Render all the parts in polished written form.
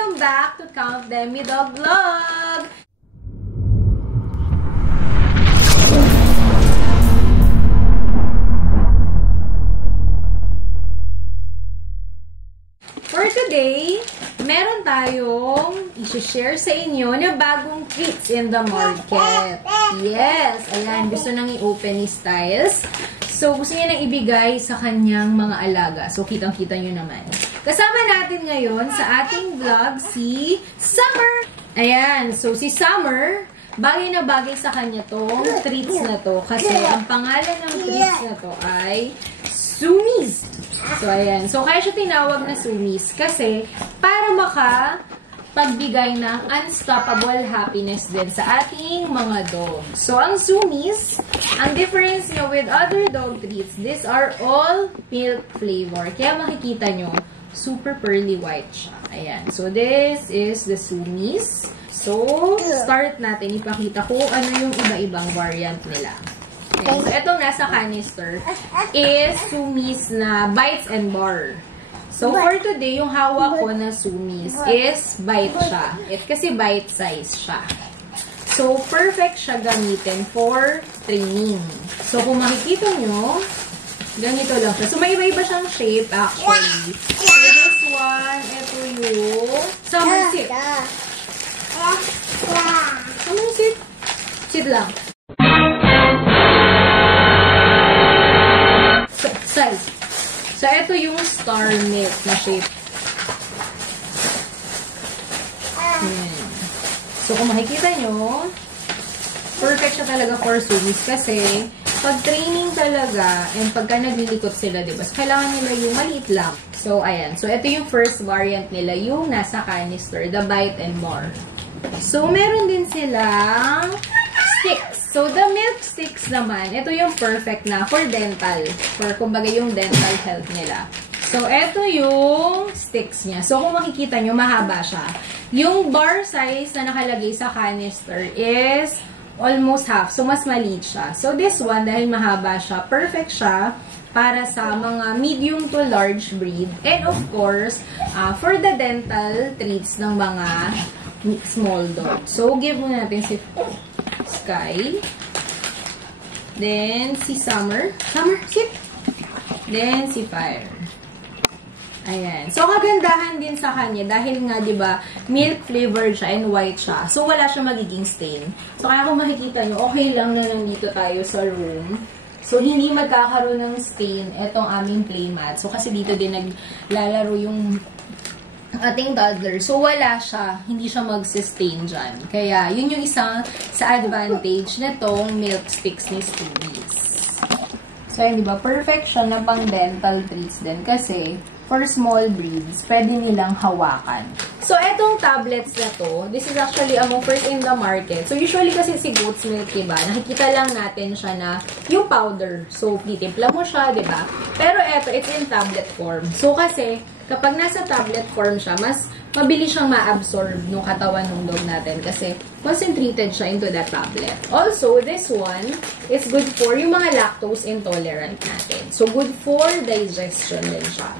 welcome back to Count Them Me Dog Vlog! For today, meron tayong i-share sa inyo na bagong treats in the market. Yes! Ayan, gusto nang i-open ni Styles. So, gusto niya nang ibigay sa kanyang mga alaga. So, kitang-kita nyo naman. Kasama natin ngayon sa ating vlog si Summer. Ayan. So, si Summer, bagay na bagay sa kanya tong treats na to. Kasi ang pangalan ng treats na to ay Sumis. So, ayan. So, kaya siya tinawag na Sumis kasi para pagbigay ng unstoppable happiness din sa ating mga dogs. So, ang Sumis, ang difference nyo with other dog treats, these are all milk flavor. Kaya makikita nyo, super pearly white siya. Ayan. So, this is the Sumis. So, start natin. Ipakita ko ano yung iba-ibang variant nila. Ayan. So, itong nasa canister is Sumis na bites and bar. So, for today, yung hawak ko na Sumis is bite siya. Kasi bite size siya. So, perfect siya gamitin for training. So, kung makikita nyo, ganito lang siya. So, may iba-iba siyang shape actually. So, this one, ito yung Summer sit. Summer sit. Sit lang. Size. So, ito yung star milk na shape. Ayan. So, kung makikita nyo, perfect siya talaga for Sumis kasi pag training talaga and pagka naglilikot sila, diba? So, kailangan nila yung maliit lang. So, ayan. So, ito yung first variant nila, yung nasa canister, the bite and bar. So, meron din silang sticks. So, the milk sticks naman, ito yung perfect na for dental. For, kumbaga, yung dental health nila. So, ito yung sticks niya. So, kung makikita nyo, mahaba siya. Yung bar size na nakalagay sa canister is almost half. So, mas maliit siya. So, this one, dahil mahaba siya, perfect siya para sa mga medium to large breed. And, of course, for the dental treats ng mga small dog. So, give muna natin si Sky. Then, si Summer. Summer, sit. Then, si Fire. Ayan. So, kagandahan din sa kanya dahil nga, di ba, milk flavored siya and white siya. So, wala siya magiging stain. So, kaya kung makikita nyo, okay lang na nandito tayo sa room. So, hindi magkakaroon ng stain itong aming playmat. So, kasi dito din naglalaro yung ating toddler. So, wala siya. Hindi siya mag-sustain dyan. Kaya, yun yung isang sa advantage na tong milk sticks ni Sumis. So, yun, diba? Perfect siya na pang dental treats din. Kasi, for small breeds, pwede nilang hawakan. So, etong tablets na to, this is actually among first in the market. So, usually kasi si goat's milk, diba? Nakikita lang natin siya na yung powder. So, titimpla mo siya, diba? Pero eto, it's in tablet form. So, kasi, kapag nasa tablet form siya, mas mabilis siyang ma-absorb ng katawan ng dog natin kasi concentrated siya into that tablet. Also, this one is good for yung mga lactose intolerant natin. So, good for digestion din siya.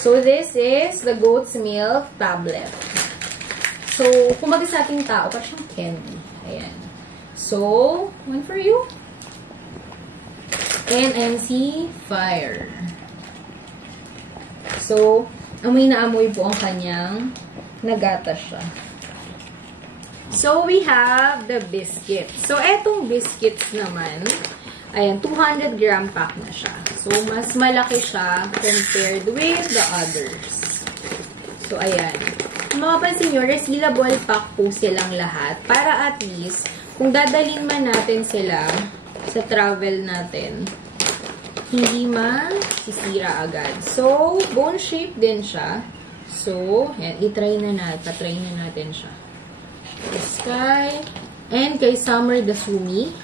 So, this is the goat's milk tablet. So, kumbaga sa ating tao, parang siyang candy. Ayan. So, one for you. And si Fire. So, amoy na amoy po ang kanyang nagatas siya. So, we have the biscuit. So, etong biscuits naman, ayan, 200 gram pack na siya. So, mas malaki siya compared with the others. So, ayan. Kung mapapansin nyo, resealable pack po silang lahat para at least, kung dadalhin man natin sila sa travel natin, hindi masisira agad. So, bone shape din siya. So, yan, itry na natin. Patry na natin siya. Kay Sky. And kay Summer, the Sumi.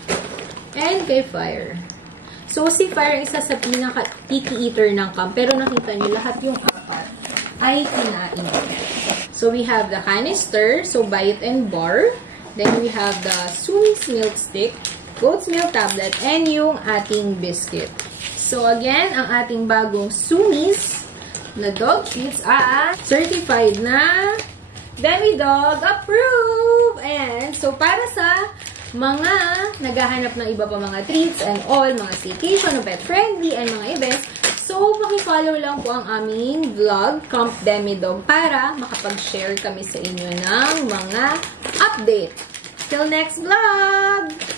And kay Fire. So, si Fire, isa sa pinaka-picky eater ng camp. Pero nakita niyo, lahat yung apat ay kinain. So, we have the canister. So, bite and bar. Then, we have the Sumi's milk stick. Goat's milk tablet. And yung ating biscuit. So, again, ang ating bagong Sumis na dog treats ay certified na Demidog approve! And so, para sa mga naghahanap ng iba pa mga treats and all, mga staycation, pet friendly, and mga events, so, maki-follow lang po ang aming vlog, Camp Demidog, para makapag-share kami sa inyo ng mga update. Till next vlog!